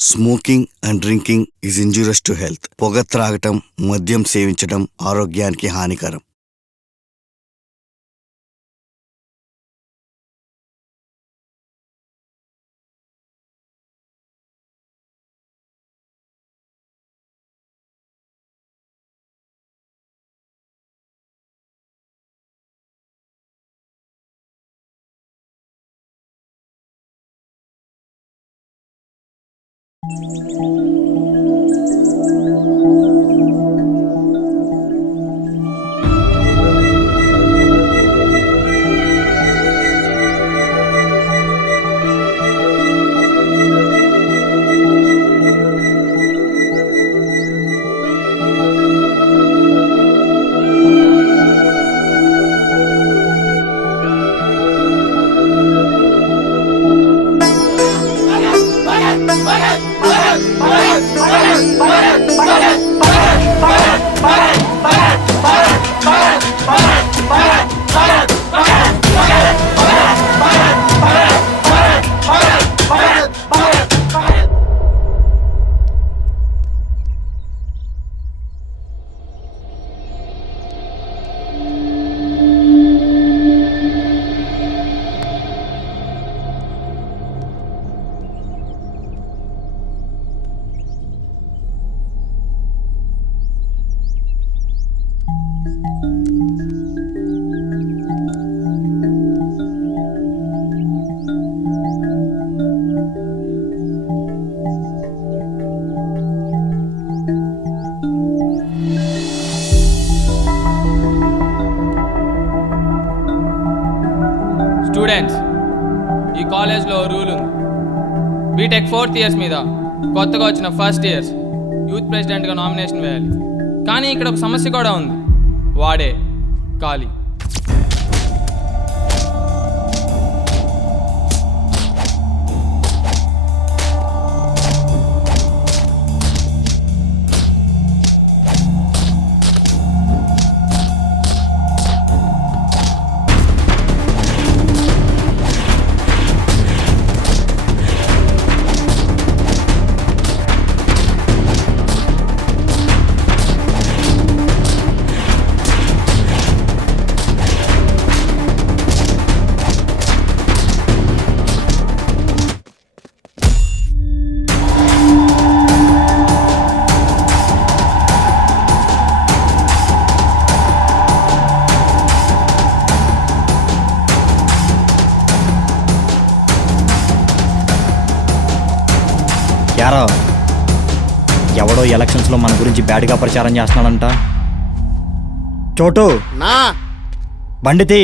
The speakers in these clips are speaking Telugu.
Smoking and drinking is injurious to health. పొగ త్రాగటం, మద్యం సేవించడం ఆరోగ్యానికి హానికరం. స్టూడెంట్స్, ఈ కాలేజ్లో రూల్ ఉంది. బీటెక్ 4th ఇయర్స్ మీద కొత్తగా వచ్చిన ఫస్ట్ ఇయర్స్ యూత్ ప్రెసిడెంట్గా నామినేషన్ వేయాలి. కానీ ఇక్కడ ఒక సమస్య కూడా ఉంది. వాడే ఖాళీ. యారా, ఎవడో ఎలక్షన్స్లో మన గురించి బ్యాడ్గా ప్రచారం చేస్తున్నాడంట. చోటు నా బండితి.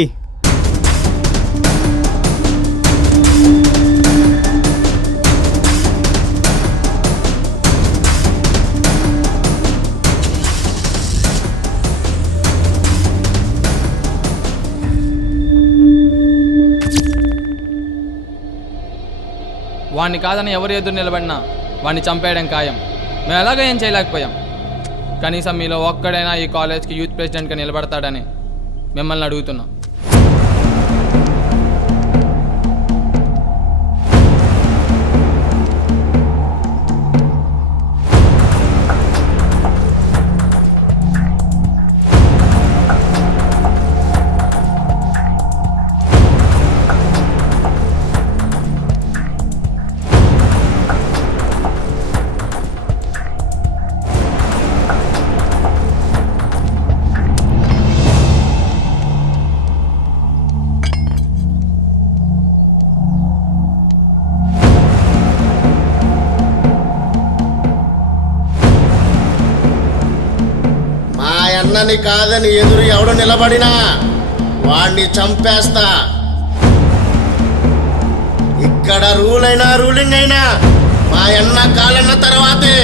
వాడిని కాదని ఎవరు ఎదురు నిలబడినా వాడిని చంపేయడం ఖాయం. మేము ఎలాగో ఏం చేయలేకపోయాం. కనీసం మీలో ఒక్కడైనా ఈ కాలేజ్కి యూత్ ప్రెసిడెంట్గా నిలబడతాడని మిమ్మల్ని అడుగుతున్నాం. అన్నని కాదని ఎదురు ఎవడు నిలబడినా వాణ్ణి చంపేస్తా. ఇక్కడ రూల్ అయినా రూలింగ్ అయినా మా అన్న కాలన్న తర్వాతే.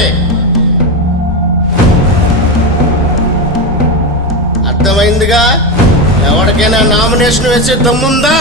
అర్థమైందిగా? ఎవరికైనా నామినేషన్ వేసే దమ్ముందా?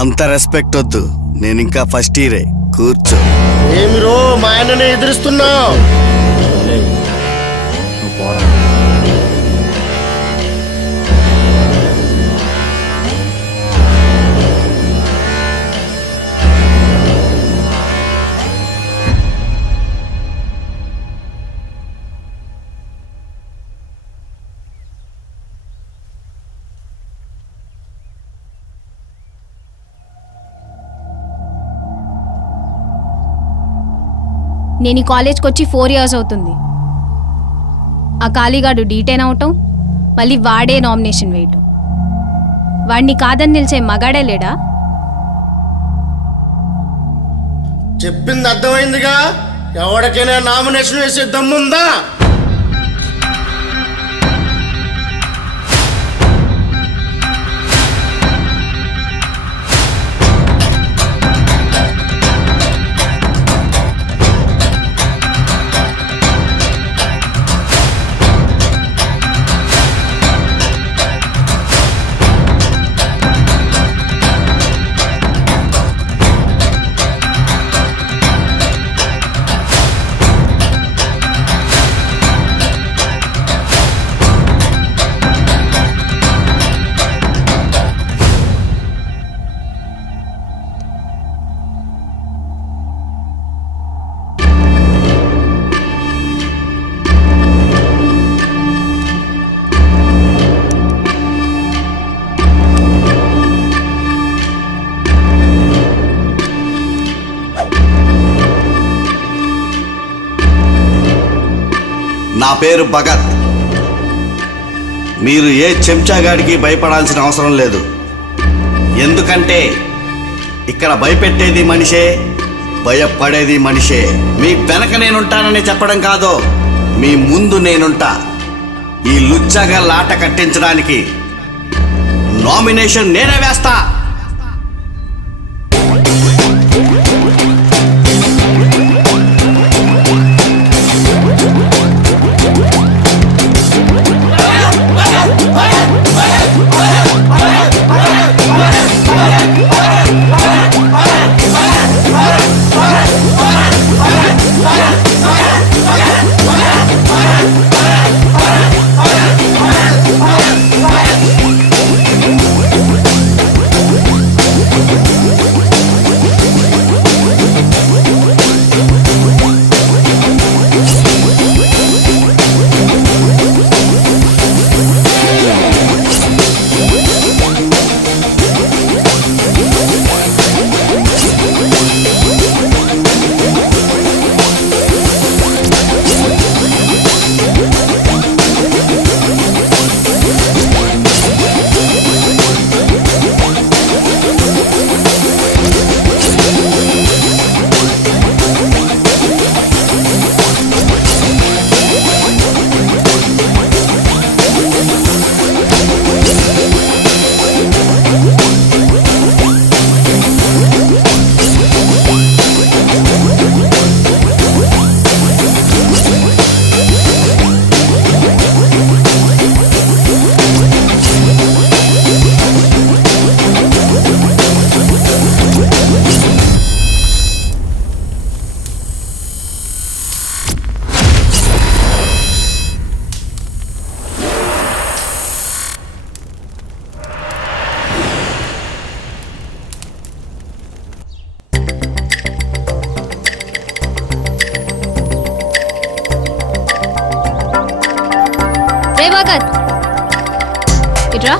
అంత రెస్పెక్ట్ వద్దు, నేను ఇంకా ఫస్ట్ ఇయరే. కూర్చో. ఏమి రో మా ఆయనని ఎదిరిస్తున్నావు? ఏయ్, నువ్వు పోరా. నేను ఈ కాలేజ్కి వచ్చి 4 years అవుతుంది. ఆ ఖాళీగాడు డీటైన్ అవటం, మళ్ళీ వాడే నామినేషన్ వేయటం. వాడిని కాదని నిలిచే మగాడే లేడా? చెప్పింది అర్థమైందిగా. ఎవరికైనా నామినేషన్ వేసే దమ్ముందా? నా పేరు భగత్. మీరు ఏ చెంచాగాడికి భయపడాల్సిన అవసరం లేదు. ఎందుకంటే ఇక్కడ భయపెట్టేది మనిషే, భయపడేది మనిషే. మీ వెనక నేనుంటానని చెప్పడం కాదు, మీ ముందు నేనుంటా. ఈ లుచ్చగా లాట కట్టించడానికి నామినేషన్ నేనే వేస్తా. భగత్ ఇట్రా.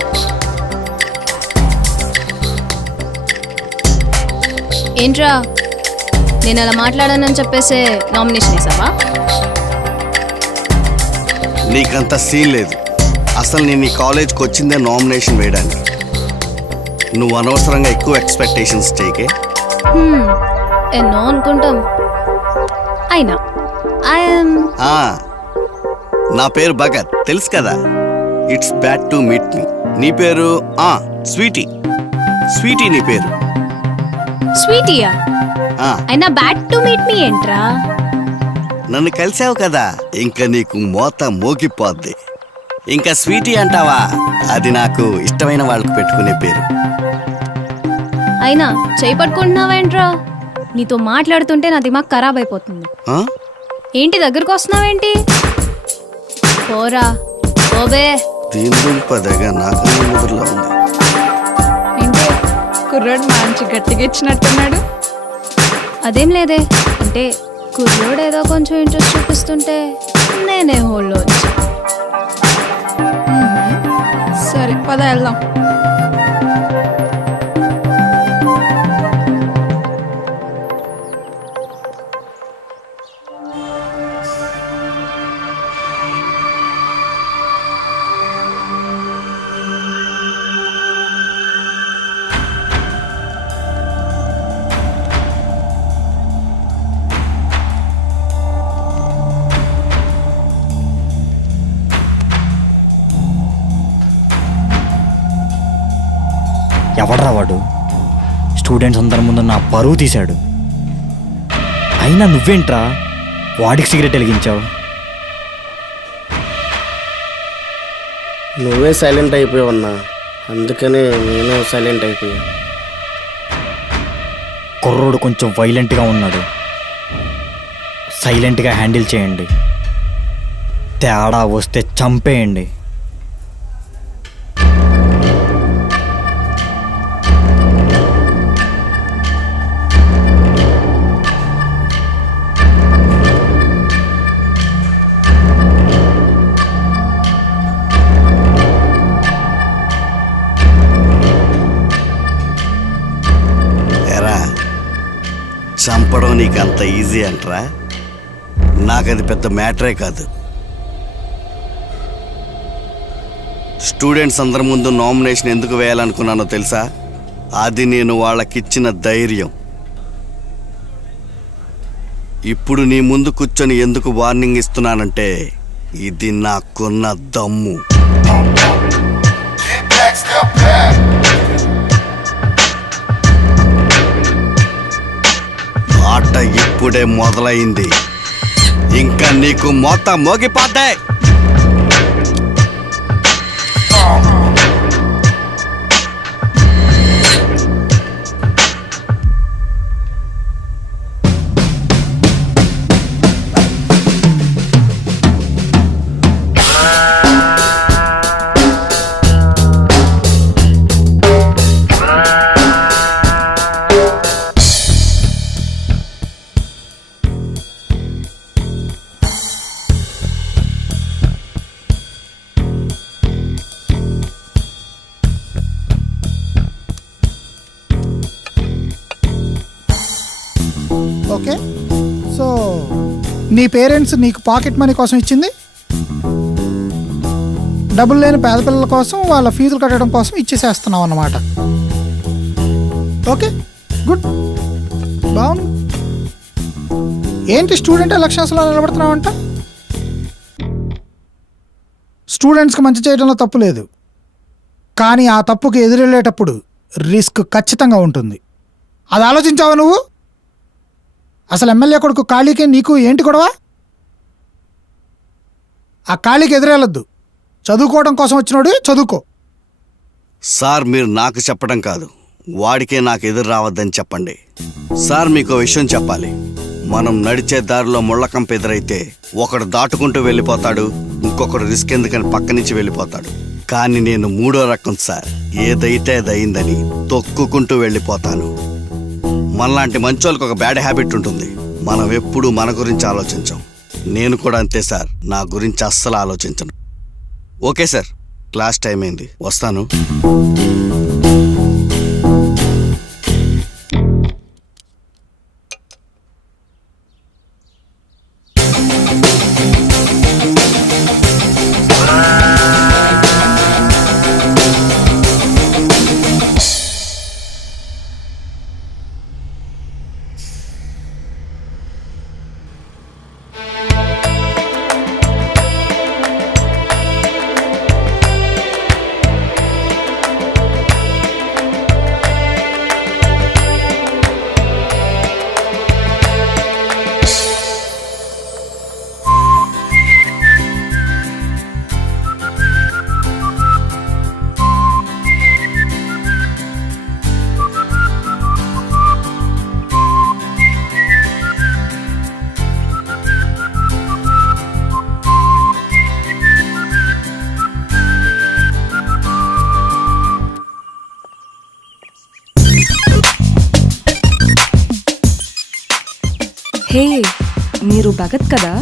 ఏంట్రా నేను అలా మాట్లాడానని చెప్పేసి నామినేషన్ వేసావా? నీకంత సీన్ లేదు. అసలు నేను ఈ కాలేజ్కి వచ్చిందే నామినేషన్ వేయడానికి. నువ్వు అనవసరంగా ఎక్కువ ఎక్స్పెక్టేషన్స్ చేయకే. ఎన్నో అనుకుంటాం. అయినా నా పేరు భగత్, తెలుసు కదా. It's bad to meet me. నీ పేరు స్వీటీ. స్వీటీ నీ పేరు. స్వీటీయా? అయినా బ్యాడ్ టు మీట్ మీ ఏంట్రా? నన్ను కలిసావు కదా, ఇంకా నీకు మోత మోగిపోద్ది. ఇంకా స్వీటీ అంటావా? అది నాకు ఇష్టమైన వాళ్ళకు పెట్టుకునే పేరు. అయినా చేయి పట్టుకుంటున్నావేంట్రా? నీతో మాట్లాడుతుంటే నా దిమాగ్ ఖరాబ్ అయిపోతుంది. ఆ? ఏంటి దగ్గరకు వస్తున్నావేంటి? పోరా ఓబే. దీని దుంపదగా నాకన్నా ముదురులా ఉంది. ఏంటి కుర్రాడు మంచి గట్టిగా ఇచ్చినట్టున్నాడు. అదేం లేదే, అంటే కుర్రోడు ఏదో కొంచెం ఇంట్రెస్ట్ చూపిస్తుంటే నేనే హోల్లో వచ్చా. సరే పద వెళ్దాం. ఎవడ్రా వాడు? స్టూడెంట్స్ అందరి ముందు నా పరువు తీశాడు. అయినా నువ్వేంట్రా వాడికి సిగరెట్ వెలిగించావు? నువ్వే సైలెంట్ అయిపోయావన్నా, అందుకని నేను సైలెంట్ అయిపోయా. కుర్రోడు కొంచెం వైలెంట్గా ఉన్నాడు, సైలెంట్గా హ్యాండిల్ చేయండి. తేడా వస్తే చంపేయండి. ఎరా, చంపడం నీకు అంత ఈజీ అంటరా? నాకది పెద్ద మ్యాటరే కాదు. స్టూడెంట్స్ అందరి ముందు నామినేషన్ ఎందుకు వేయాలనుకున్నానో తెలుసా? అది నేను వాళ్ళకిచ్చిన ధైర్యం. ఇప్పుడు నీ ముందు కూర్చొని ఎందుకు వార్నింగ్ ఇస్తున్నానంటే ఇది నాకున్న దమ్ము. ఆట ఇప్పుడే మొదలైంది, ఇంకా నీకు మొత్తం మోగిపోతాయి. ఓకే, సో నీ పేరెంట్స్ నీకు పాకెట్ మనీ కోసం ఇచ్చింది, డబ్బులు లేని పేద పిల్లల కోసం వాళ్ళ ఫీజులు కట్టడం కోసం ఇచ్చేసేస్తున్నావు అన్నమాట. ఓకే, గుడ్, బాగుంది. ఏంటి స్టూడెంట్ ఎలక్షన్స్లో నిలబడుతున్నావు అంట? స్టూడెంట్స్కి మంచి చేయడంలో తప్పు లేదు, కానీ ఆ తప్పుకి ఎదురెళ్ళేటప్పుడు రిస్క్ ఖచ్చితంగా ఉంటుంది. అది ఆలోచించావా నువ్వు? అసలు ఎమ్మెల్యే కొడుకు ఖాళీకి నీకు ఏంటి గొడవ? ఆ ఖాళీకి ఎదురెళ్ళొద్దు, చదువుకోవడం కోసం వచ్చినోడు చదువుకో. సార్, మీరు నాకు చెప్పడం కాదు, వాడికే నాకు ఎదురు రావద్దని చెప్పండి. సార్, మీకు విషయం చెప్పాలి. మనం నడిచే దారిలో ముళ్ళకంప ఎదురైతే ఒకడు దాటుకుంటూ వెళ్ళిపోతాడు, ఇంకొకడు రిస్క్ ఎందుకని పక్క నుంచి వెళ్ళిపోతాడు. కానీ నేను మూడో రకం సార్. ఏదైతే అది అయిందని తొక్కుకుంటూ వెళ్ళిపోతాను. మనలాంటి మంచోళ్ళకి ఒక బ్యాడ్ హ్యాబిట్ ఉంటుంది, మనం ఎప్పుడూ మన గురించి ఆలోచించం. నేను కూడా అంతే సార్, నా గురించి అస్సలు ఆలోచించను. ఓకే సార్, క్లాస్ టైం అయింది, వస్తాను. హే, మీరు భగత్ కదా?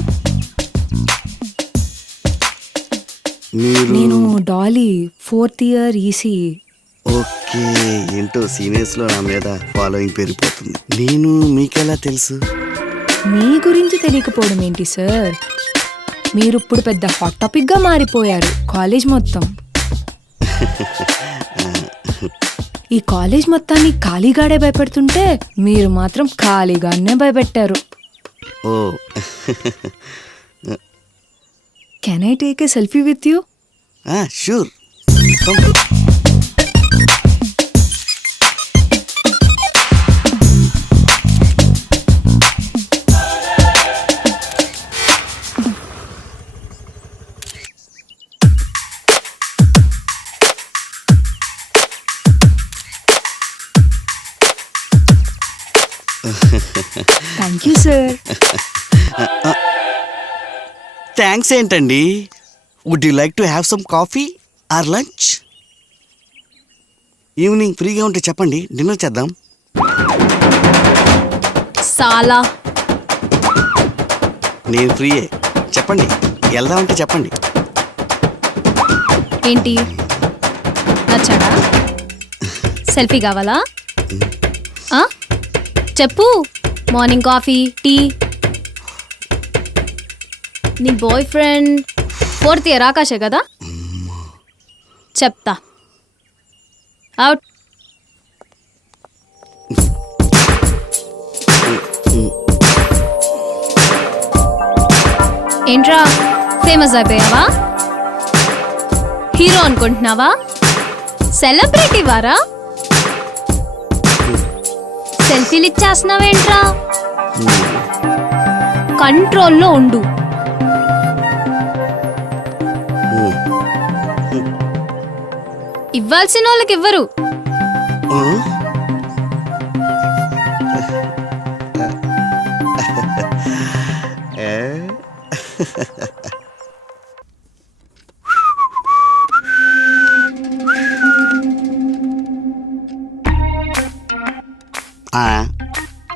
నేను Dolly, 4th year EC. Okay, ఏంటో సీనియర్స్ లో నా మీద ఫాలోయింగ్ పెరిగిపోతుంది. నేను మీకెలా తెలుసు? మీ గురించి తెలియకపోవడం ఏంటి సార్? మీరు ఇప్పుడు పెద్ద హాట్ టాపిక్ గా మారిపోయారు కాలేజ్ మొత్తం. ఈ కాలేజ్ మొత్తాన్ని ఖాళీగాడే భయపెడుతుంటే మీరు మాత్రం ఖాళీగానే భయపెట్టారు. Oh can I take a selfie with you? Sure. Thank you sir. Thanks ఏంటండి? Would you like to have some coffee or lunch? Evening ఫ్రీగా ఉంటే చెప్పండి, డిన్నర్ చేద్దాం. సాలా నేను ఫ్రీయే, చెప్పండి. వెళ్దామంటే చెప్పండి. ఏంటి నచ్చాడా? సెల్ఫీ కావాలా? ఆ? చెప్పు. Morning coffee, tea. నీ బాయ్ ఫ్రెండ్ 4th ఇయర్ ఆకాశే కదా? చెప్తా. అవుట్. ఏంట్రా ఫేమస్ అయిపోయావా? హీరో అనుకుంటున్నావా? సెలబ్రిటీ వారా? సెల్ఫీలు ఇచ్చేస్తున్నావేంట్రా? కంట్రోల్లో ఉండు. ఇవ్వాల్సిన వాళ్ళకి ఇవ్వరు.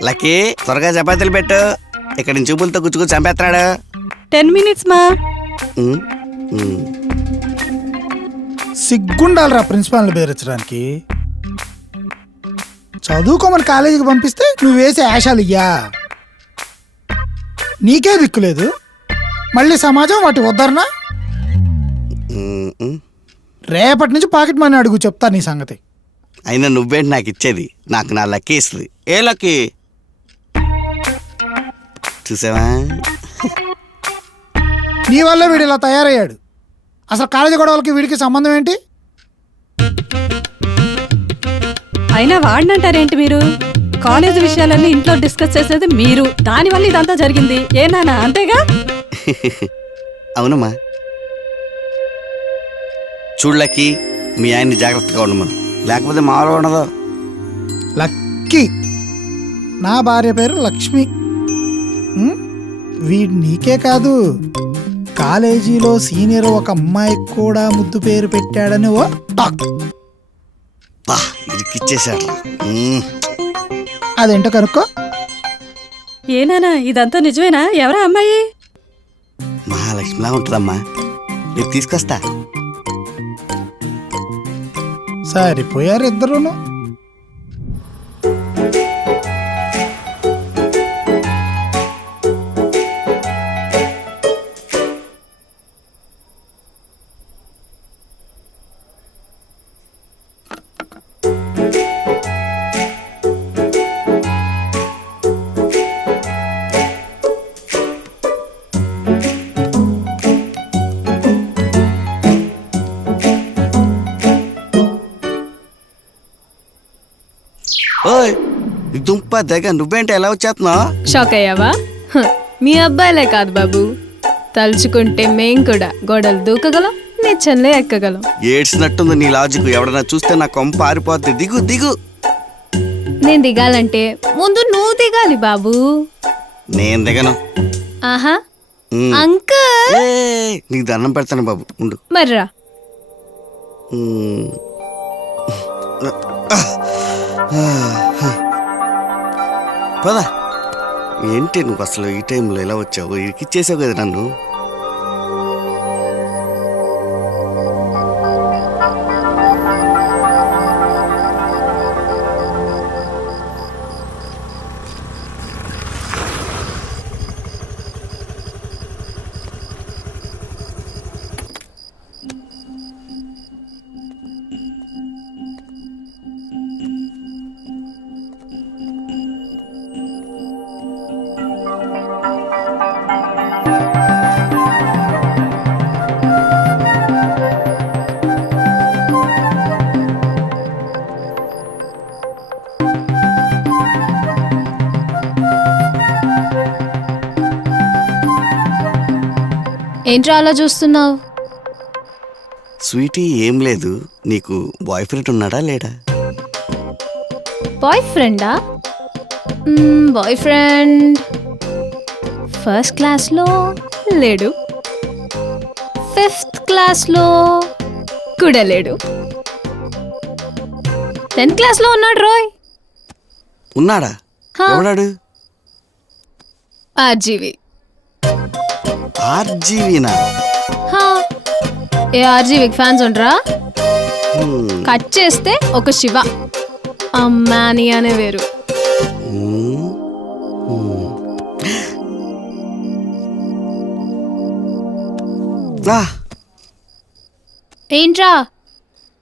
లక్కీ, త్వరగా చపాతీలు పెట్టు. ఇక్కడ నుంచి చూపులతో గుచ్చుకు చంపేస్తున్నాడు. 10 minutes మా. సిగ్గుండాలరా ప్రిన్సిపాల్ని బెదిరించడానికి. చదువుకోమని కాలేజీకి పంపిస్తే నువ్వు వేసే ఆశాలు ఇయ్యా. నీకే దిక్కులేదు, మళ్ళీ సమాజం వాటి వద్దరనా? రేపటి నుంచి పాకెట్ మనీ అడుగు, చెప్తా నీ సంగతి. అయినా నువ్వేంటి నాకు ఇచ్చేది? నాకు నా లక్కీ ఇస్తుంది. ఏ లక్కీ? చూసావా, నీ వల్ల వీడు ఇలా తయారయ్యాడు. అసలు కాలేజీ గొడవలకి వీడికి సంబంధం ఏంటి? అయినా వాడినంటారేంటి మీరు? కాలేజ్ విషయాలన్నీ ఇంట్లో డిస్కస్ చేసేది మీరు. దానివల్ల ఇదంతా జరిగింది. ఏనానా, అంతేగా? అవునమ్మా. చూడలకి మీ ఆయన్ని జాగ్రత్తగా ఉండమను, లేకపోతే మామూలుగా ఉండదు. లక్కీ, నా భార్య పేరు లక్ష్మి. వీడు నీకే కాదు, కాలేజీలో సీనియర్ ఒక అమ్మాయికి కూడా ముద్దు పేరు పెట్టాడని ఓ టాక్. ఇరికిచ్చేశాడు. అదేంటో కనుక్కో. ఏనానా, ఇదంతా నిజమేనా? ఎవరా అమ్మాయి? మహాలక్ష్మిలా ఉంటుందమ్మా, రేపు తీసుకొస్తా. సరిపోయారు ఇద్దరును. ఓయ్ దుంప దగ్గ, నువ్వేంటి ఎలా వచ్చేస్తున్నావు? షాక్ అయ్యావా? మీ అబ్బాయిలే కాదు బాబు, తలుచుకుంటే మేం కూడా గోడలు దూకగలం, నిచ్చంలే ఎక్కగలం. ఏడ్చినట్టుంది నీ లాజిక్. ఎవడన్నా చూస్తే నా కొంప ఆరిపోద్ది. దిగు దిగు. నేను దిగాలంటే ముందు నువ్వు దిగాలి బాబు. నేను దిగను. ఆహా, అంకుల్. నీకు దండం పెడతాను బాబు, ఉండు. మర్రా. పద. ఏంటి నువ్వు అసలు ఈ టైంలో ఎలా వచ్చావు? ఇచ్చేసావు కదా నన్ను. ఏంట్రా అలా చూస్తున్నావు? స్వీటీ, ఏం లేదు. నీకు బాయ్ ఫ్రెండ్ ఉన్నాడా లేడా? బాయ్ ఫ్రెండా? బాయ్ ఫ్రెండ్ ఫస్ట్ క్లాస్లో లేడు, ఫిఫ్త్ క్లాస్లో కూడా లేడు, 10th క్లాస్లో ఉన్నాడు. రోయ్ ఉన్నాడా? హా. ఎవడాడు? ఆర్జీవి. ఆర్జీవినా? హా. ఏ ఆర్జీవికి ఫ్యాన్స్ ఉండరా? కట్ చేస్తే ఒక శివ, అమ్మాని అనే వేరు. ఏంట్రా,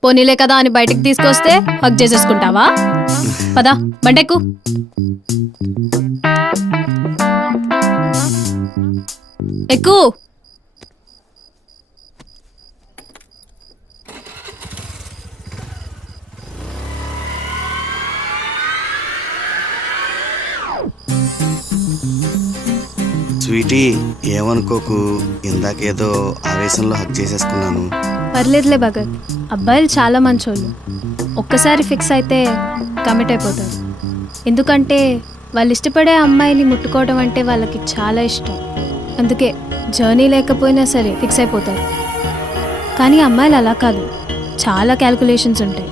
పోనీలే కదా అని బయటకు తీసుకొస్తే హక్ చేసేసుకుంటావా? పదా బండెక్కు. ఎక్కు. స్వీటీ, ఏమనుకోకు, ఇందాకేదో ఆవేశంలో హక్ చేసేసుకున్నాను. పర్లేదులే భగత్, అబ్బాయిలు చాలా మంచోళ్ళు. ఒక్కసారి ఫిక్స్ అయితే కమిట్ అయిపోతారు. ఎందుకంటే వాళ్ళు ఇష్టపడే అమ్మాయిని ముట్టుకోవడం అంటే వాళ్ళకి చాలా ఇష్టం. అందుకే జర్నీ లేకపోయినా సరే ఫిక్స్ అయిపోతారు. కానీ అమ్మాయిలు అలా కాదు, చాలా క్యాల్కులేషన్స్ ఉంటాయి.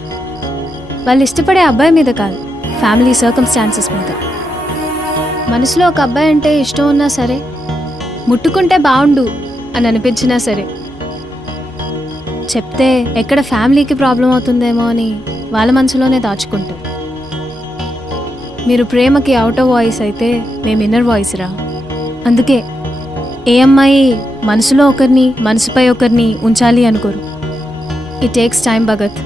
వాళ్ళు ఇష్టపడే అబ్బాయి మీద కాదు, ఫ్యామిలీ సర్కమ్స్టాన్సెస్ మీద. మనసులో ఒక అబ్బాయి అంటే ఇష్టం ఉన్నా సరే, ముట్టుకుంటే బాగుండు అని అనిపించినా సరే, చెప్తే ఎక్కడ ఫ్యామిలీకి ప్రాబ్లం అవుతుందేమో అని వాళ్ళ మనసులోనే దాచుకుంటారు. మీరు ప్రేమకి అవుటర్ వాయిస్ అయితే మేము ఇన్నర్ వాయిస్ రా. అందుకే ఏ అమ్మాయి మనసులో ఒకరిని, మనసుపై ఒకరిని ఉంచాలి అనుకోరు. It takes time Bhagat.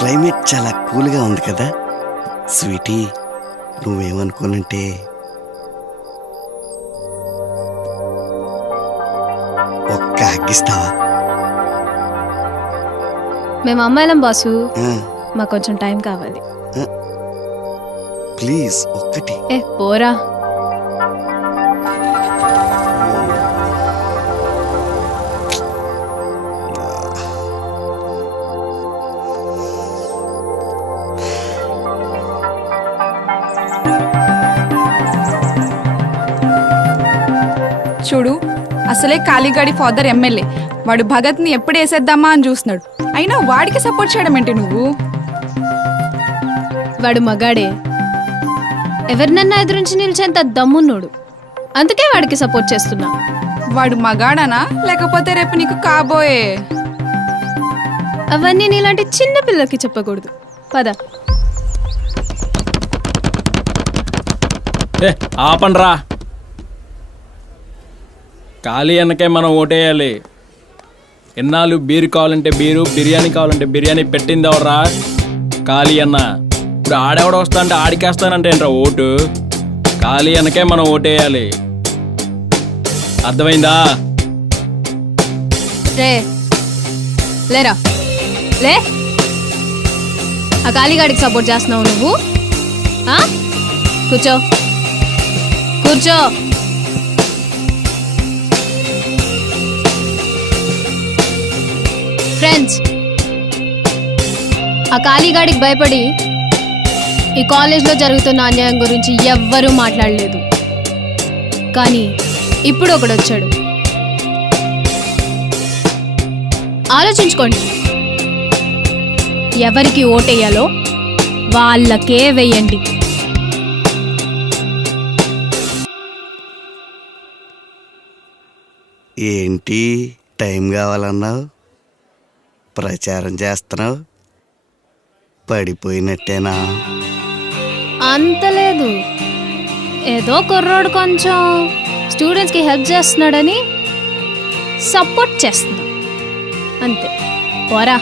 Climate చాలా కూల్గా ఉంది కదా స్వీటీ. నువ్వేమనుకోనంటే ఒక్క హగ్గిస్తావా? మేము అమ్మాయిలం బాసు, ఆ, మాకు కొంచెం టైం కావాలి. ప్లీజ్ ఒక్కటి. పోరా. చూడు, అసలే కాళీగాడి ఫాదర్ ఎమ్మెల్యే. వాడు భగత్ని ఎప్పుడు వేసేద్దామా అని చూస్తున్నాడు. అయినా వాడికి సపోర్ట్ చేయడం ఏంటి నువ్వు? వాడు మగాడే, ఎవరినన్నా ఎదురించి నిలిచేంత దమ్మున్నోడు. అందుకే వాడికి సపోర్ట్ చేస్తున్నా. వాడు మగాడనా లేకపోతే రేపు నీకు కాబోయే? అవన్నీ నీలాంటి చిన్న పిల్లకి చెప్పకూడదు. పద. ఆపండ్రా, ఖాళీ అన్నకే మనం ఓటేయాలి. ఎన్నాళ్ళు బీరు కావాలంటే బీరు, బిర్యానీ కావాలంటే బిర్యానీ పెట్టింది ఎవరా? ఖాళీ అన్న. ఇప్పుడు ఆడెవడ వస్తా అంటే ఆడికేస్తానంటే ఏంట్రా ఓటు? ఖాళీ అన్నకే మనం ఓటేయాలి, అర్థమైందా? రే లేరా, లే. ఆ కాళీగాడికి సపోర్ట్ చేస్తున్నావు నువ్వు? కూర్చో, కూర్చో. ఫ్రెండ్స్, ఆ కాళీగాడికి భయపడి ఈ కాలేజ్లో జరుగుతున్న అన్యాయం గురించి ఎవ్వరూ మాట్లాడలేదు. కానీ ఇప్పుడు ఒకడు వచ్చాడు. ఆలోచించుకోండి, ఎవరికి ఓటేయాలో వాళ్ళకే వెయ్యండి. ఏంటి టైం కావాలన్నావు? ప్రచారం చేస్తున్నావు? పడిపోయినట్టేనా? అంత లేదు, ఏదో కుర్రోడు కొంచెం స్టూడెంట్స్కి హెల్ప్ చేస్తున్నాడని సపోర్ట్ చేస్తున్నా అంతే. పోరా.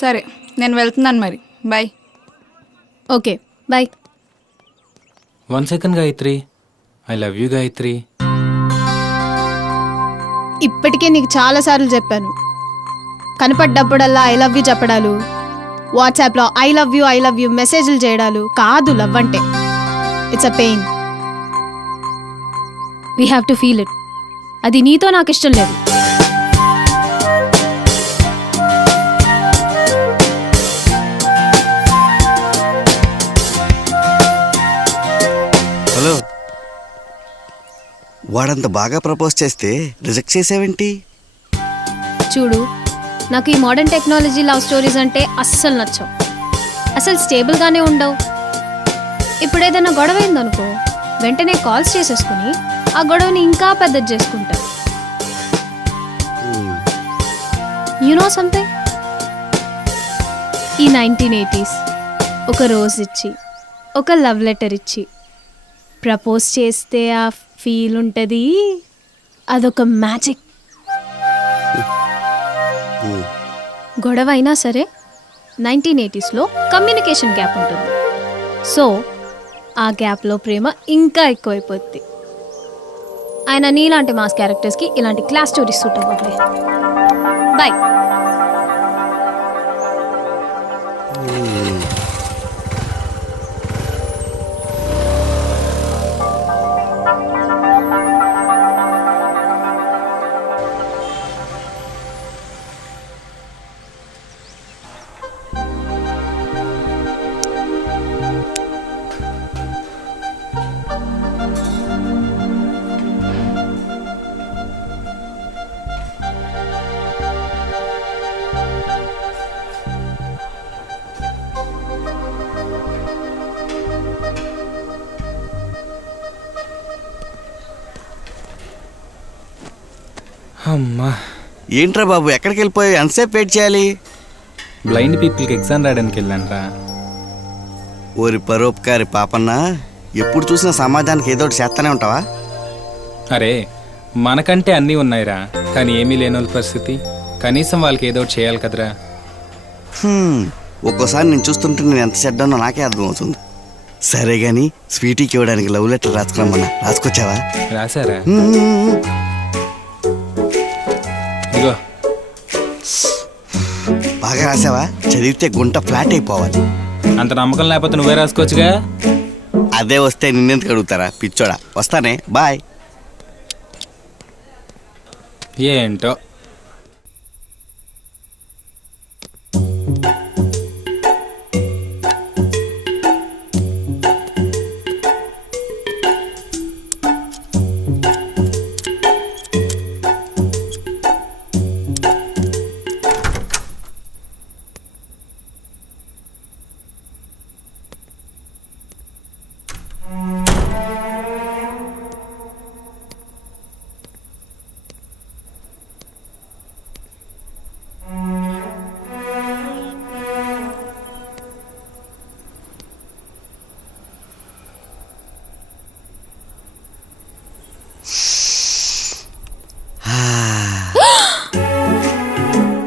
సరే, నేను వెళ్తున్నాను మరి. Bye. Okay bye. 1 second Gayatri, I love you Gayatri. ఇప్పటికే నీకు చాలాసార్లు చెప్పాను, కనపడ్డప్పుడల్లా ఐ లవ్ యూ చెప్పడాలు, వాట్సాప్లో ఐ లవ్ యూ మెసేజ్లు చేయడాలు కాదు లవ్ అంటే. It's a pain, we have to feel it. అది నీతో నాకు ఇష్టం లేదు. హలో, వాడంత బాగా ప్రపోజ్ చేస్తే రిజెక్ట్ చేసావేంటి? చూడు, నాకు ఈ మోడర్న్ టెక్నాలజీ లవ్ స్టోరీస్ అంటే అస్సలు నచ్చవు. అసలు స్టేబుల్గానే ఉండవు. ఇప్పుడు ఏదైనా గొడవ అయిందనుకో, వెంటనే కాల్స్ చేసేసుకుని ఆ గొడవని ఇంకా పెద్దది చేసుకుంటారు. యు నో సంథింగ్, ఈ 1980s ఒక రోజ్ ఇచ్చి, ఒక లవ్ లెటర్ ఇచ్చి ప్రపోజ్ చేస్తే ఆ ఫీల్ ఉంటుంది, అదొక మ్యాజిక్. గొడవ అయినా సరే 1980sలో కమ్యూనికేషన్ గ్యాప్ ఉంటుంది. సో ఆ గ్యాప్లో ప్రేమ ఇంకా ఎక్కువైపోద్ది. ఆయన నీలాంటి మాస్ క్యారెక్టర్స్కి ఇలాంటి క్లాస్ స్టోరీస్ సూట్ అవ్వట్లే. బాయ్. అమ్మా, ఏంట్రా బాబు, ఎక్కడికి వెళ్ళిపోయి ఎంతసేపు వెయిట్ చేయాలి? బ్లైండ్ పీపుల్కి ఎగ్జామ్ రాయడానికి వెళ్ళానురా. ఓరి పరోపకారి పాపన్న, ఎప్పుడు చూసినా సమాజానికి ఏదో ఒకటి చేస్తానే ఉంటావా? అరే, మనకంటే అన్నీ ఉన్నాయిరా, కానీ ఏమీ లేని వాళ్ళ పరిస్థితి, కనీసం వాళ్ళకి ఏదో ఒకటి చేయాలి కదరా. ఒక్కోసారి నేను చూస్తుంటే నేను ఎంత చెడ్డానో నాకే అర్థమవుతుంది. సరే గాని స్వీటీకి ఇవ్వడానికి లవ్ లెటర్ రాసుకురమ్మన్నా, రాసుకొచ్చావా? రాసారా? ఇగో. బాగా రాసావా? చదివితే గుంట ఫ్లాట్ అయిపోవాలి. అంత నమ్మకం లేకపోతే నువ్వే రాసుకోవచ్చుగా. అదే వస్తే నిన్నెందుకు అడుగుతారా పిచ్చోడా? వస్తానే, బాయ్. ఏంటో.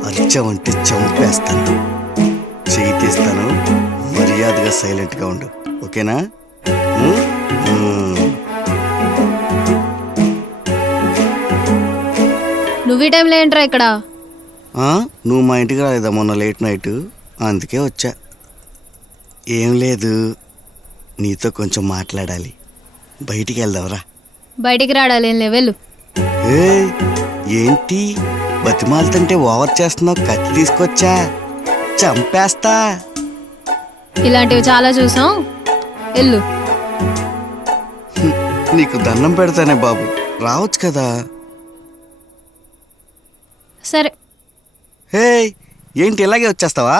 అరిచావంటే చంపేస్తాను, చెయ్యి తీస్తాను. మర్యాదగా సైలెంట్గా ఉండు, ఓకేనా? నువ్వు ఈ టైంలో ఏంట్రా ఇక్కడ? నువ్వు మా ఇంటికి రాలేదా మొన్న లేట్ నైట్? అందుకే వచ్చా. ఏం లేదు, నీతో కొంచెం మాట్లాడాలి. బయటికి వెళ్దాంరా. బయటికి రాడాలేం లేవెళ్ళు. ఏంటి బతిమాలుతుంటే ఓవర్ చేస్తున్నావు? కత్తి తీసుకొచ్చా, చంపేస్తా. ఇలాంటివి చాలా చూసాం. ఎల్లు. నీకు దండం పెడతానే బాబు, రావచ్చు కదా. సరే. హే, ఏంటి ఇలాగే వచ్చేస్తావా?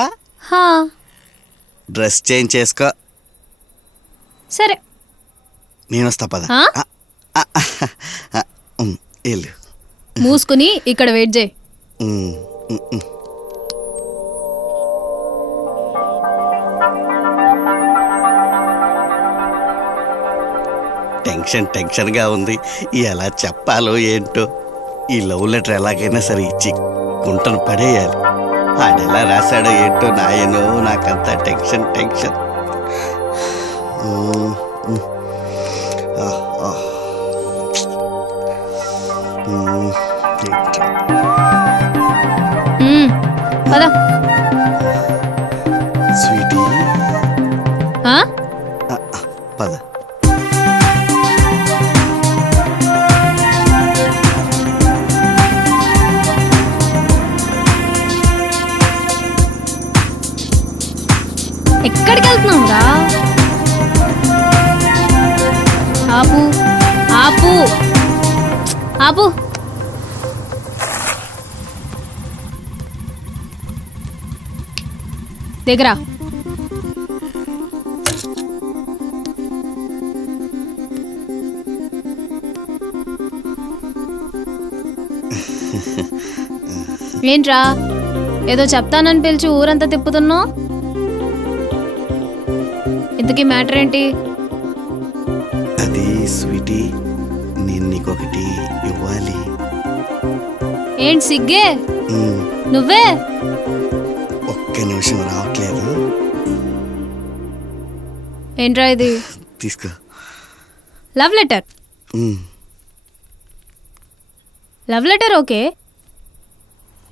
హా. డ్రెస్ చేంజ్ చేసుకో. సరే. నేను వస్తా పద. ఆ? వెళ్ళు. మూసుకుని ఇక్కడ వెయిట్ చేయి. టెన్షన్గా ఉంది. ఎలా చెప్పాలో ఏంటో. ఈ లవ్ లెటర్ ఎలాగైనా సరే ఇచ్చి గుంటను పడేయాలి. ఆడెలా రాశాడో ఏంటో నాయనో, నాకంతా టెన్షన్. పద. స్వీటీ, ఆ? పద. ఎక్కడికి వెళ్తున్నాం రా? ఆపు ఆపు ఆపు. దగ్గర ఏంట్రా, ఏదో చెప్తానని పిలిచి ఊరంతా తిప్పుతున్నావు? ఇంతకీ మ్యాటర్ ఏంటి? అది స్వీటీ, నేను నీకొకటి ఇవ్వాలి. ఏంటి సిగ్గే? నువ్వే? ఒక్క నిమిషం రావట్లేదు. ఏంట్రా ఇది? తీసుకో. Love letter. Love letter okay,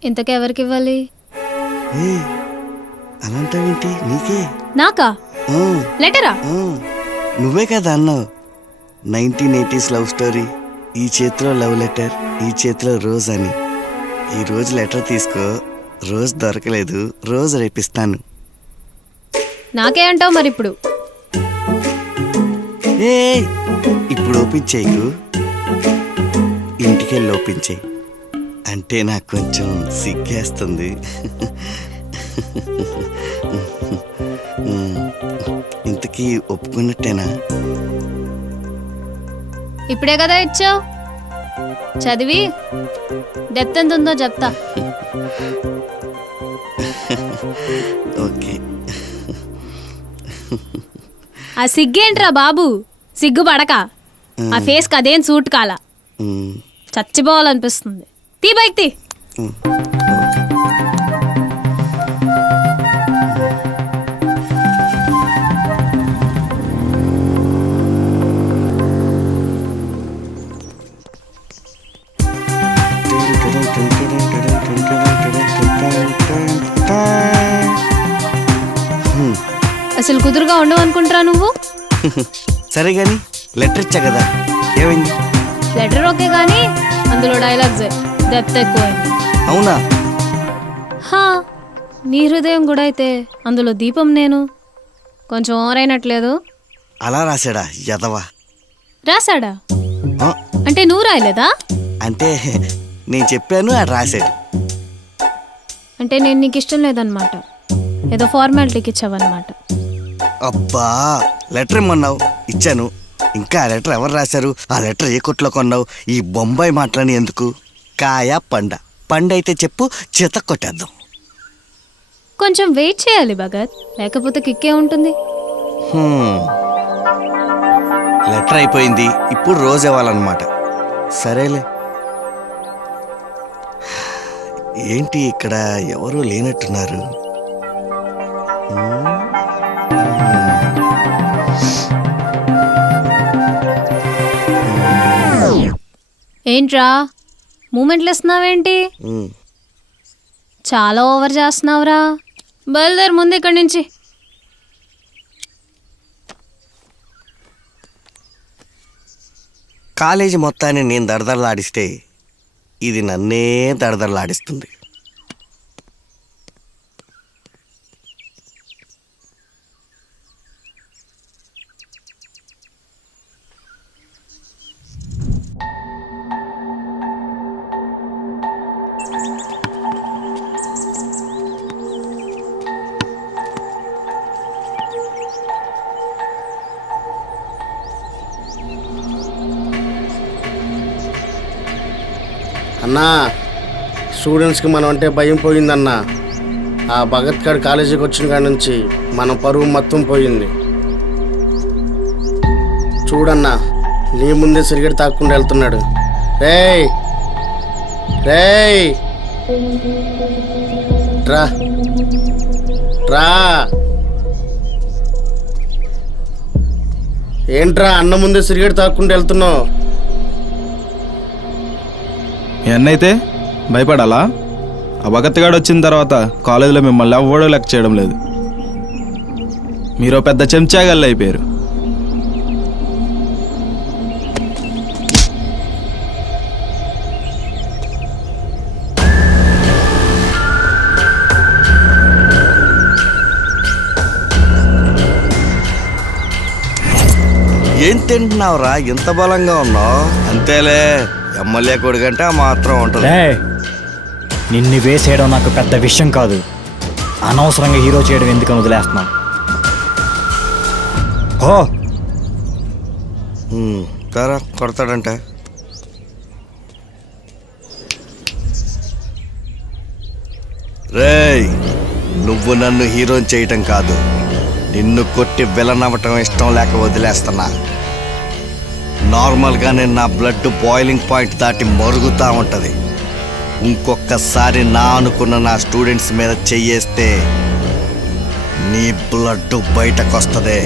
ఇంతకీ ఎవరికి ఇవ్వాలి? అలాంటివేంటి? నీకే. నాకా? లెటరా? నువ్వే కదా అన్నావు 1980s లవ్ స్టోరీ, ఈ చేతిలో లవ్ లెటర్, ఈ చేతిలో రోజ్ అని. ఈ రోజు లెటర్ తీసుకో, రోజ్ దొరకలేదు, రోజ్ రేపిస్తాను. నాకే అంటావు మరి ఇప్పుడు? ఏ ఇప్పుడు ఓపెన్ చేయకు, ఇంటికెళ్ళి ఓపెన్ చేయి. అంటే నాకు కొంచెం సిగ్గేస్తుంది. ఇంతకీ ఒప్పుకున్నట్టేనా? ఇప్పుడే కదా ఇచ్చావు, చదివి డెప్త్ ఎంత ఉందో చెప్తా. ఓకే. ఆ సిగ్గేంట్రా బాబు, సిగ్గు పడక. ఆ ఫేస్కి అదేం సూట్ కాల, చచ్చిపోవాలనిపిస్తుంది. తీ బైక్ తీ. అసలు కుదురుగా ఉండవు అనుకుంటారా నువ్వు? సరే గాని లెటర్ ఇచ్చా కదా, ఏమైంది? లెటర్ ఓకే కానీ అందులో డైలాగ్స్ డెప్త్ ఎక్కువైంది. అవునా? హా, నీ హృదయం కూడా అయితే అందులో దీపం నేను. కొంచెం ఓవరైనట్లేదు. అలా రాశాడా యదవా? రాశాడా ఆ, అంటే నువ్వు రాయలేదా? అంటే నేను చెప్పాను, ఆడు రాశాడు. అంటే నేను నీకు ఇష్టం లేదనమాట, ఏదో ఫార్మాలిటీకి ఇచ్చావన్నమాట. అబ్బా, లెటర్ ఇమ్మన్నావు, ఇచ్చాను. ఇంకా ఆ లెటర్ ఎవరు రాశారు, ఆ లెటర్ ఏ కొట్లో కొన్నావు? ఈ బొంబాయి మాటలని ఎందుకు? కాయ పండ, పండైతే చెప్పు, చేత కొట్టేద్దాం. కొంచెం వెయిట్ చేయాలి భగత్, లేకపోతే కిక్కే ఉంటుంది. లెటర్ అయిపోయింది, ఇప్పుడు రోజు ఇవ్వాలన్నమాట. సరేలే. ఏంటి ఇక్కడ ఎవరూ లేనట్టున్నారు? ఏంట్రా మూమెంట్లు ఇస్తున్నావేంటి? చాలా ఓవర్ చేస్తున్నావురా. బయలుదేరి ముందు ఇక్కడి నుంచి. కాలేజీ మొత్తాన్ని నేను దడదడలాడిస్తే ఇది నన్నే దడదడలాడిస్తుంది. అన్నా స్టూడెంట్స్కి మనం అంటే భయం పోయిందన్నా. ఆ భగత్ గారు కాలేజీకి వచ్చిన కాడ నుంచి మన పరువు మొత్తం పోయింది. చూడన్నా నీ ముందే సిగరెట్ తాక్కుండా వెళ్తున్నాడు. రేయ్ రేయ్ రా రా. ఏంట్రా అన్న ముందే సిగరెట్ తాక్కుండా వెళ్తున్నావు? మీ అన్న అయితే భయపడాలా? ఆ భగత్ గాడు వచ్చిన తర్వాత కాలేజీలో మిమ్మల్ని ఎవ్వడూ లెక్క చేయడం లేదు. మీరు పెద్ద చెంచాగల్లు అయిపోయారు. ఏం తింటున్నావురా ఇంత బలంగా ఉన్నావు? అంతేలే, ఎమ్మెల్యే కొడుకంటే ఆ మాత్రం ఉంటుంది. నిన్ను వేసేయడం నాకు పెద్ద విషయం కాదు. అనవసరంగా హీరో చేయడం ఎందుకని వదిలేస్తున్నా. ఓ సరే కొడతాడంటే రేయ్, నువ్వు నన్ను హీరోని చేయటం కాదు, నిన్ను కొట్టి విలన్ అవ్వటం ఇష్టం లేక వదిలేస్తున్నా. నార్మల్గానే నా బ్లడ్ బాయిలింగ్ పాయింట్ దాటి మరుగుతూ ఉంటుంది. ఇంకొకసారి నా అనుకున్న నా స్టూడెంట్స్ మీద చెయ్యేస్తే నీ బ్లడ్ బయటకు వస్తుంది.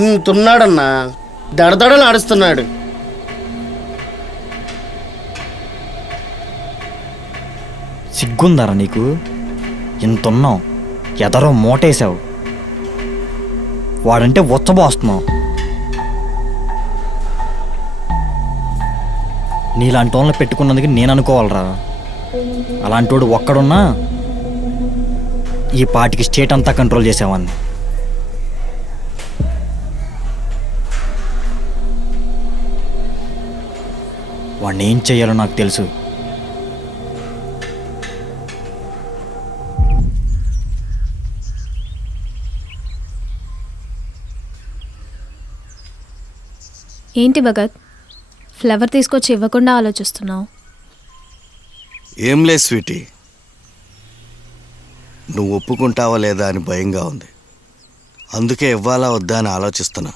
ఇంతున్నాడన్నా, దడదడలు ఆడుస్తున్నాడు. సిగ్గుందరా నీకు? ఇంతున్నావు, ఎదరో మూటేశావు, వాడంటే ఉచ్చబోస్తున్నావు. నీలాంటి వాళ్ళని పెట్టుకున్నందుకు నేను అనుకోవాలరా. అలాంటోడు ఒక్కడున్నా ఈ పాటికి స్టేట్ అంతా కంట్రోల్ చేసేవాడిని. వాడిని ఏం చెయ్యాలో నాకు తెలుసు. ఏంటి భగత్, ఫ్లవర్ తీసుకొచ్చి ఇవ్వకుండా ఆలోచిస్తున్నావు? ఏం లేదు స్వీటీ, నువ్వు ఒప్పుకుంటావా లేదా అని భయంగా ఉంది. అందుకే ఇవ్వాలా వద్దా అని ఆలోచిస్తున్నా.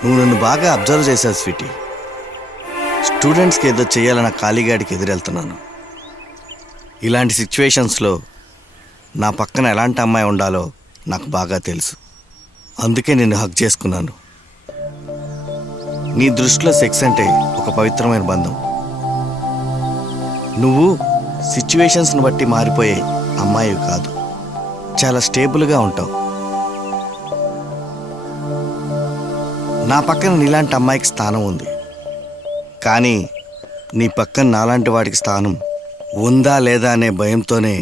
నువ్వు నన్ను బాగా అబ్జర్వ్ చేశావు స్వీటీ. స్టూడెంట్స్కి ఏదో చేయాలన్న ఖాళీగాడికి ఎదురెళ్తున్నాను. ఇలాంటి సిచ్యువేషన్స్లో నా పక్కన ఎలాంటి అమ్మాయి ఉండాలో నాకు బాగా తెలుసు. అందుకే నేను హక్ చేసుకున్నాను. నీ దృష్టిలో సెక్స్ అంటే ఒక పవిత్రమైన బంధం. నువ్వు సిచ్యువేషన్స్ని బట్టి మారిపోయే అమ్మాయి కాదు, చాలా స్టేబుల్గా ఉంటావు. నా పక్కన నీలాంటి అమ్మాయికి స్థానం ఉంది, కానీ నీ పక్కన నాలాంటి వాడికి స్థానం ఉందా లేదా అనే భయంతోనే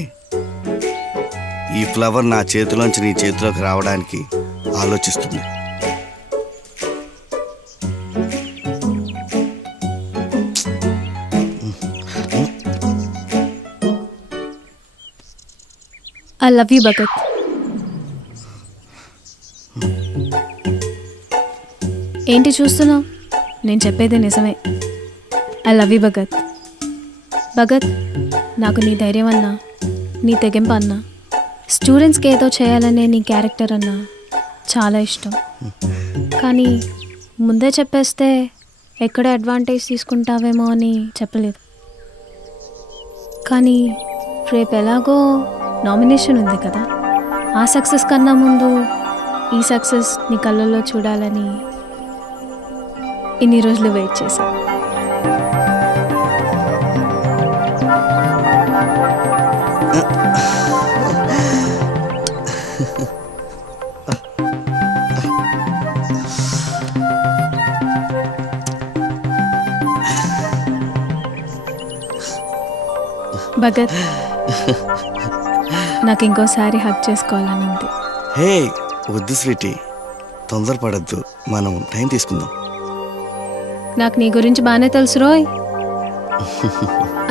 ఈ ఫ్లవర్ నా చేతిలోంచి నీ చేతిలోకి రావడానికి ఆలోచిస్తుంది. I love you Bhagat. ఏంటి చూస్తున్నావు? నేను చెప్పేది నిజమే. I love you Bhagat. Bhagat, నాకు నీ ధైర్యం అన్నా, నీ తెగింపు అన్నా, స్టూడెంట్స్కి ఏదో చేయాలనే నీ క్యారెక్టర్ అన్నా చాలా ఇష్టం. కానీ ముందే చెప్పేస్తే ఎక్కడ అడ్వాంటేజ్ తీసుకుంటావేమో అని చెప్పలేదు. కానీ రేపు ఎలాగో నామినేషన్ ఉంది కదా, ఆ సక్సెస్ కన్నా ముందు ఈ సక్సెస్ నీ కళ్ళల్లో చూడాలని ఇన్ని రోజులు వెయిట్ చేశా. భగత్ నాకు ఇంకోసారి హక్ చేసుకోవాలని ఉంది. హే వద్దు స్వీటీ, తొందరపడద్దు, మనం టైం తీసుకుందాం. నాకు నీ గురించి బాగానే తెలుసు రోయ్.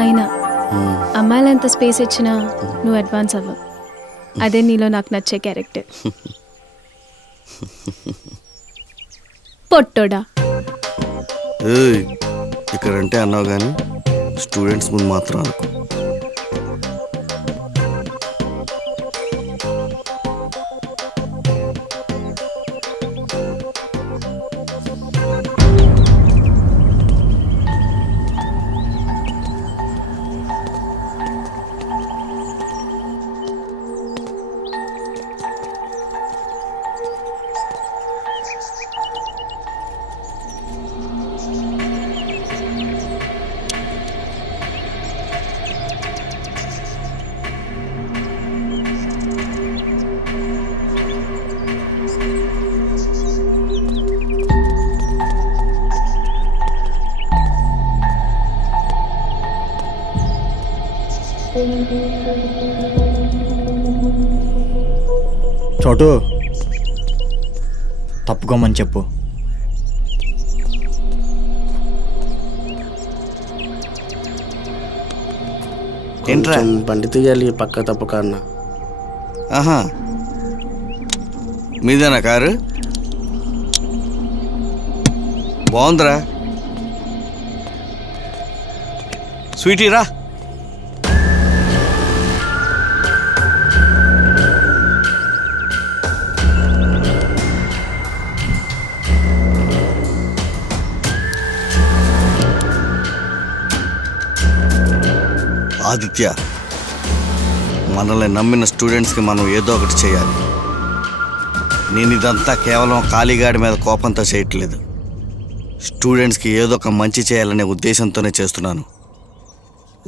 అయినా అమ్మాయిలు ఎంత స్పేస్ ఇచ్చినా నువ్వు అడ్వాన్స్ అవ్వవు. అదే నీలో నాకు నచ్చే క్యారెక్టర్. పొట్టోడా. ఏయ్, ఇక్కడంటే అన్నావు కానీ స్టూడెంట్స్ ముందు మాత్రం అనుకో. చోటు తప్పుకోమని చెప్పు. ఏంట్రా? కొంచెం బండి తీయాలి పక్క తప్పక అన్న. ఆహా, మీదేనా కారు? బాగుందిరా. స్వీటీ రా. ఆదిత్య, మనల్ని నమ్మిన స్టూడెంట్స్కి మనం ఏదో ఒకటి చేయాలి. నేను ఇదంతా కేవలం ఖాళీగాడి మీద కోపంతో చేయట్లేదు. స్టూడెంట్స్కి ఏదో ఒక మంచి చేయాలనే ఉద్దేశంతోనే చేస్తున్నాను.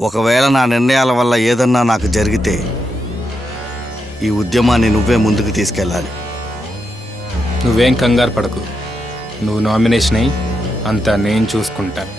ఒకవేళ నా నిర్ణయాల వల్ల ఏదన్నా నాకు జరిగితే ఈ ఉద్యమాన్ని నువ్వే ముందుకు తీసుకెళ్ళాలి. నువ్వేం కంగారు పడకు, నువ్వు నామినేషన్ అయ్యి అంతా నేను చూసుకుంటాను.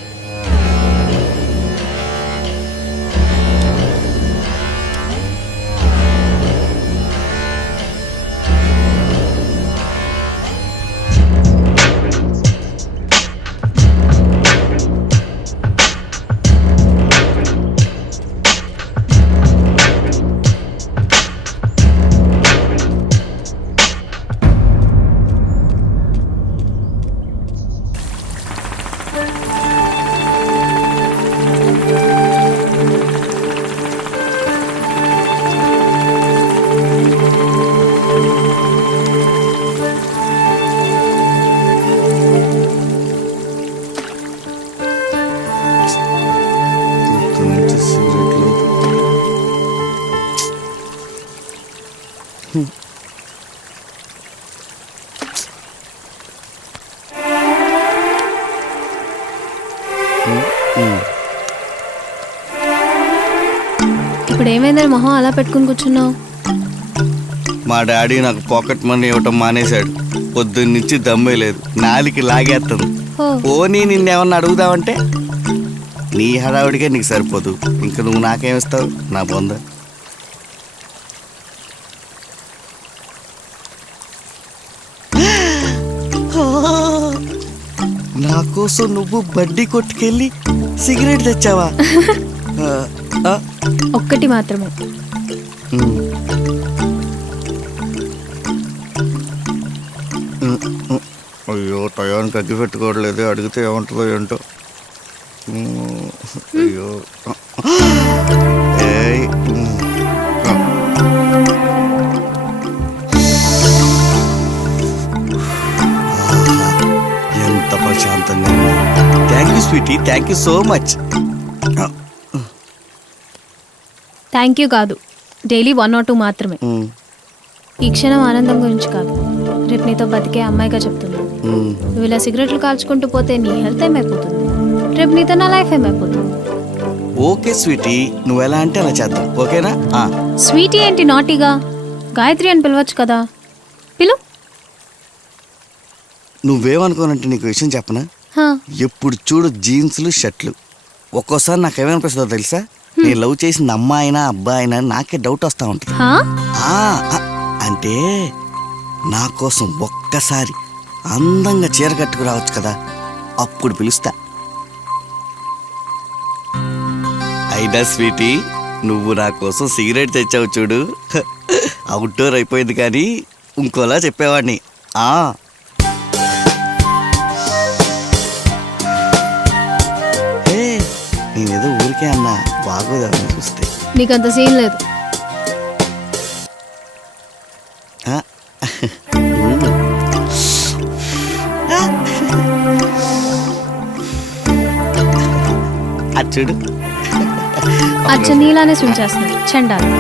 ఇప్పుడు ఏమైందని మొహం అలా పెట్టుకుని కూర్చున్నావు? మా డాడీ నాకు పాకెట్ మనీ ఇవ్వటం మానేశాడు. పొద్దున్నుంచి దమ్మే లేదు, నాలికి లాగేస్తుంది. పోనీ నిన్నేమన్నా అడుగుదామంటే నీ హడావుడికే నీకు సరిపోదు, ఇంకా నువ్వు నాకేమిస్తావు నా బొంద. నా కోసం నువ్వు బడ్డీ కొట్టుకెళ్ళి సిగరెట్ తెచ్చావా? ఒక్కటి మాత్రమే. అయ్యో, టయానికి అగ్గి పెట్టుకోవట్లేదు, అడిగితే ఏమంటుందో ఏంటో. అయ్యో, ఎంత ప్రశాంతంగా. Thank you sweetie, thank you so much. Thank you కాదు, డైలీ 1 or 2 మాత్రమే. ఈ క్షణం ఆనందం గురించి కాదు, రేపు నీతో బతికే అమ్మాయిగా చెప్తున్నా. నువ్వు ఇలా సిగరెట్లు కాల్చుకుంటూ పోతే నీ హెల్త్ ఏమైపోతుంది, రేపు నీతో నా లైఫ్ ఏమైపోతుంది. ఓకే స్వీటీ, నువ్వు ఎలా అంటే అలా చేద్దాం, ఓకేనా? స్వీటీ ఏంటి నాటీగా? గాయత్రి అని పిలవచ్చు కదా, పిలు. నువ్వేమనుకోనంటే నీకు విషయం చెప్పనా? ఎప్పుడు చూడు జీన్స్లు షర్ట్లు. ఒక్కోసారి నాకేమనిపిస్తుందో తెలుసా? నేను లవ్ చేసిన అమ్మాయినా అబ్బాయినా నాకే డౌట్ వస్తూ ఉంటుంది. హా? అంటే నా కోసం ఒక్కసారి అందంగా చీర కట్టుకు రావచ్చు కదా, అప్పుడు పిలుస్తా. అయినా స్వీటీ, నువ్వు నా కోసం సిగరెట్ తెచ్చావు చూడు, అవుట్డోర్ అయిపోయింది కానీ ఇంకోలా చెప్పేవాడిని. నేనేదో ఊరికే అన్నా, బాగోదని చూస్తే. నీకంత సీన్ లేదు. అది చూడు, అచ్చ నీలానే సుంచేస్తుంది చండాలి.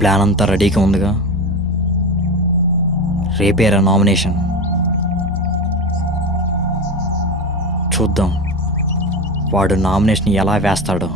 ప్లాన్ అంతా రెడీగా ఉందిగా. రేపేరా నామినేషన్. చూద్దాం వాడు నామినేషన్ ఎలా వేస్తాడో.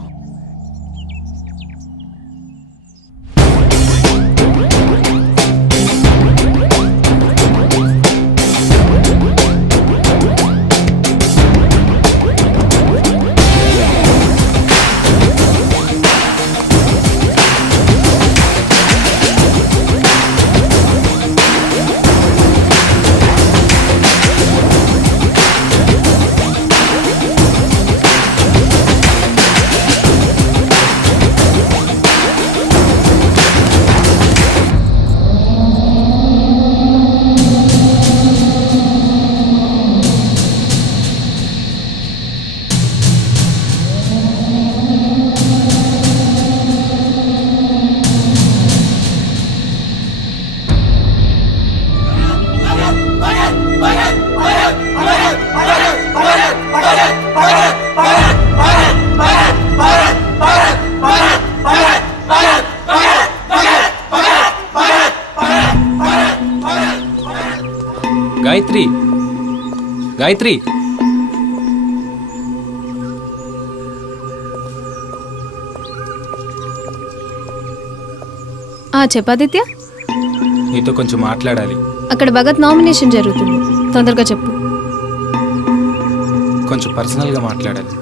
గాయత్రి, గాయత్రి, చెప్పాదిత్య, నీతో కొంచెం మాట్లాడాలి. అక్కడ భగత్ నామినేషన్ జరుగుతుంది, తొందరగా చెప్పు. కొంచెం పర్సనల్గా మాట్లాడాలి.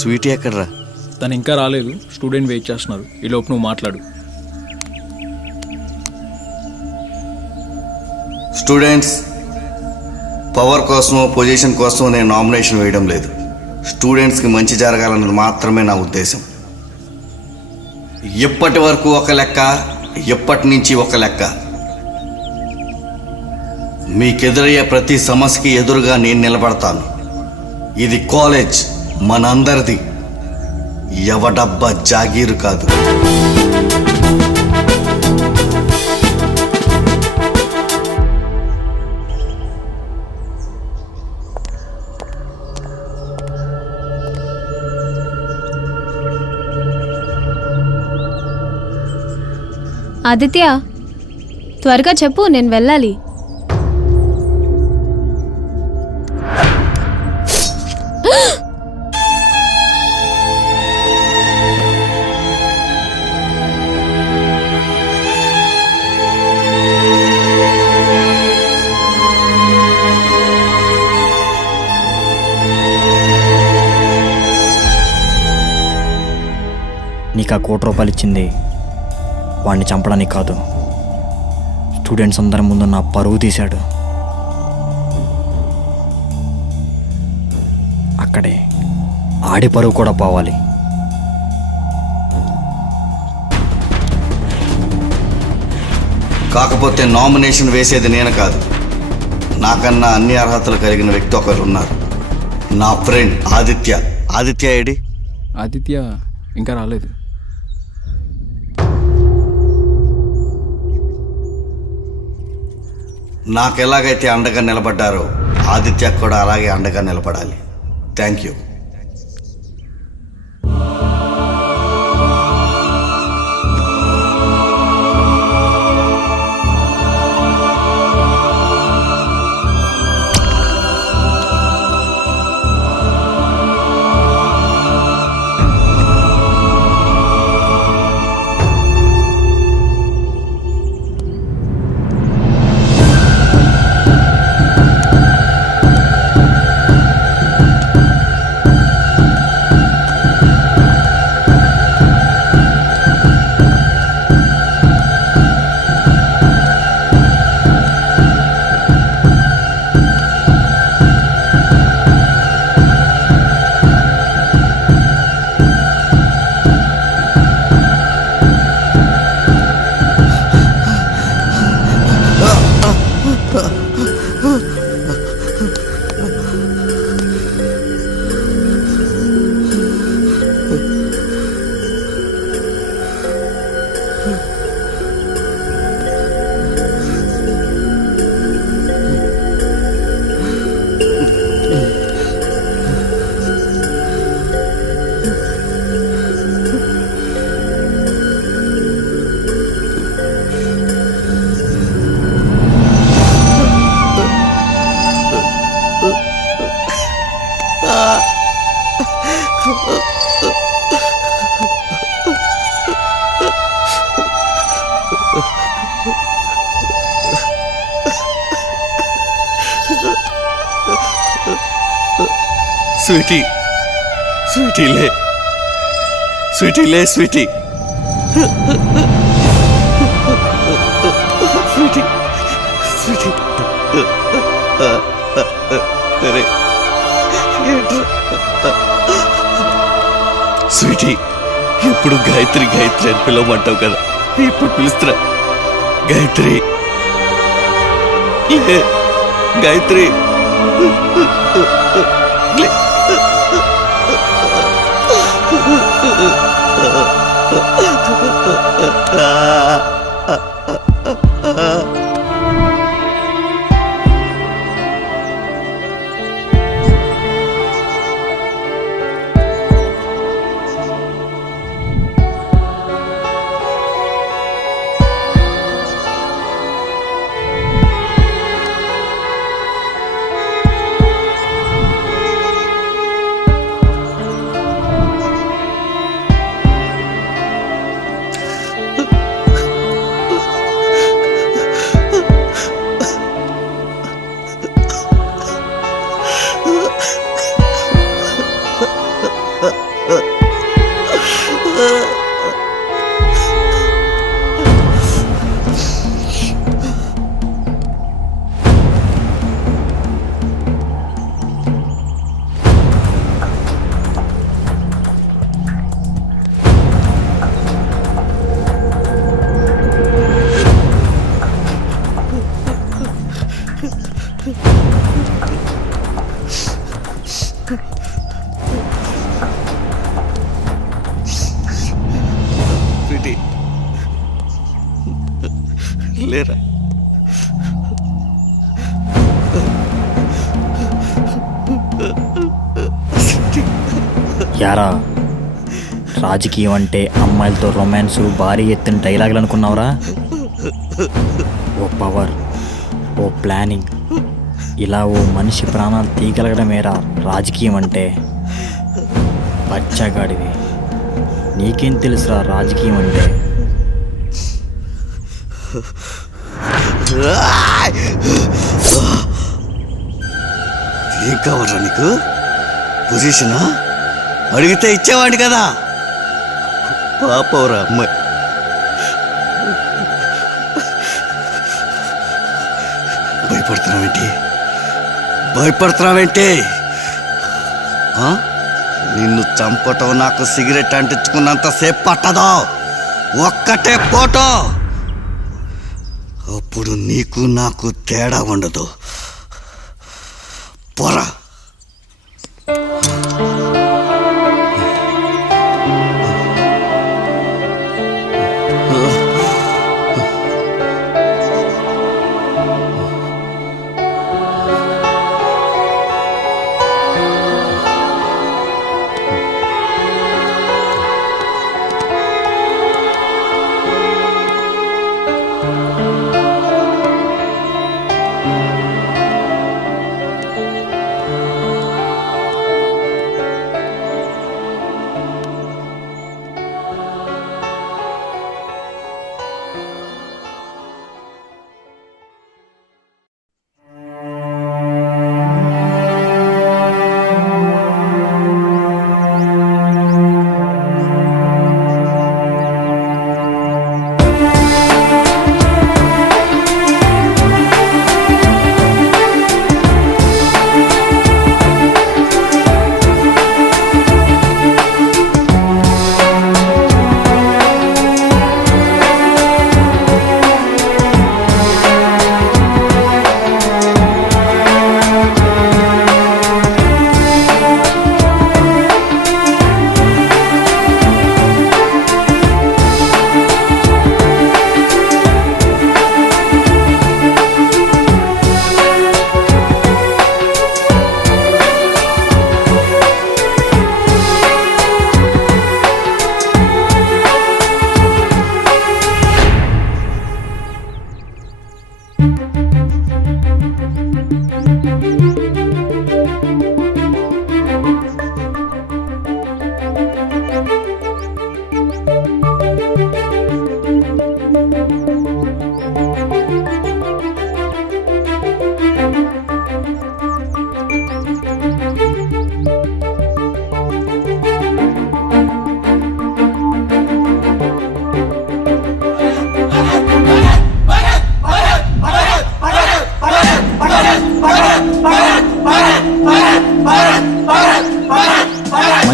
స్వీటీ ఎక్కడ్రా? తను ఇంకా రాలేదు, స్టూడెంట్ వెయిట్ చేస్తున్నారు. ఈ లోపు నువ్వు మాట్లాడు. స్టూడెంట్స్, పవర్ కోసమో పొజిషన్ కోసమో నేను నామినేషన్ వేయడం లేదు. స్టూడెంట్స్కి మంచి జరగాలన్నది మాత్రమే నా ఉద్దేశం. ఎప్పటి వరకు ఒక లెక్క, ఎప్పటి నుంచి ఒక లెక్క. మీకెదురయ్యే ప్రతి సమస్యకి ఎదురుగా నేను నిలబడతాను. ఇది కాలేజ్, మనందరిది. ఎవడబ్బా జాగీరు కాదు. ఆదిత్య, త్వరగా చెప్పు, నేను వెళ్ళాలి. నీకు ఆ ₹1 ఇచ్చింది వాడిని చంపడానికి కాదు, స్టూడెంట్స్ అందరి ముందు నా పరువు తీశాడు. అక్కడే ఆడి పరువు కూడా పోవాలి. కాకపోతే నామినేషన్ వేసేది నేను కాదు, నాకన్నా అన్ని అర్హతలు కలిగిన వ్యక్తి ఒకరు ఉన్నారు. నా ఫ్రెండ్ ఆదిత్య. ఆదిత్య ఏడి? ఆదిత్య ఇంకా రాలేదు. నాకు ఎలాగైతే అండగా నిలబడ్డారో ఆదిత్య కూడా అలాగే అండగా నిలబడాలి. Thank you. స్వీటీ, స్వీటీలే, స్వీటీలే, స్వీటీ, స్వీటీ, స్వీటీ. అరే స్వీటీ, ఇప్పుడు గాయత్రి గాయత్రి అని పిలవమంటావు కదా, ఇప్పుడు పిలుస్తున్నా. గాయత్రి, గాయత్రి. లేరా? యారా, రాజకీయం అంటే అమ్మాయిలతో రొమాన్స్, భారీ ఎత్తున డైలాగులు అనుకున్నావురా? ఓ పవర్, ఓ ప్లానింగ్, ఇలా ఓ మనిషి ప్రాణాలు తీయగలగడమేరా రాజకీయం అంటే. పచ్చగాడివి, నీకేం తెలుసురా రాజకీయం అంటే? ఏం కావాలరా నీకు? పొజిషనా? అడిగితే ఇచ్చేవాడి కదా. పాపవరా అమ్మాయి. భయపడుతున్నావేంటి? భయపడుతున్నావేంటి? నిన్ను చంపటం నాకు సిగరెట్ అంటించుకున్నంత సేపు పట్టదో. ఒక్కటే ఫోటో, అప్పుడు నీకు నాకు తేడా ఉండదు. పోరా.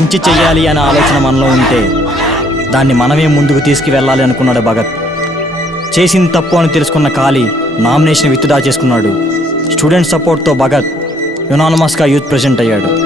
మంచి చెయ్యాలి అనే ఆలోచన మనలో ఉంటే దాన్ని మనమే ముందుకు తీసుకువెళ్ళాలి అనుకున్నాడు భగత్. చేసింది తప్పు అని తెలుసుకున్న కాళీ నామినేషన్ విత్డ్రా చేసుకున్నాడు. స్టూడెంట్ సపోర్ట్తో భగత్ యునానిమస్గా యూత్ ప్రెసిడెంట్ అయ్యాడు.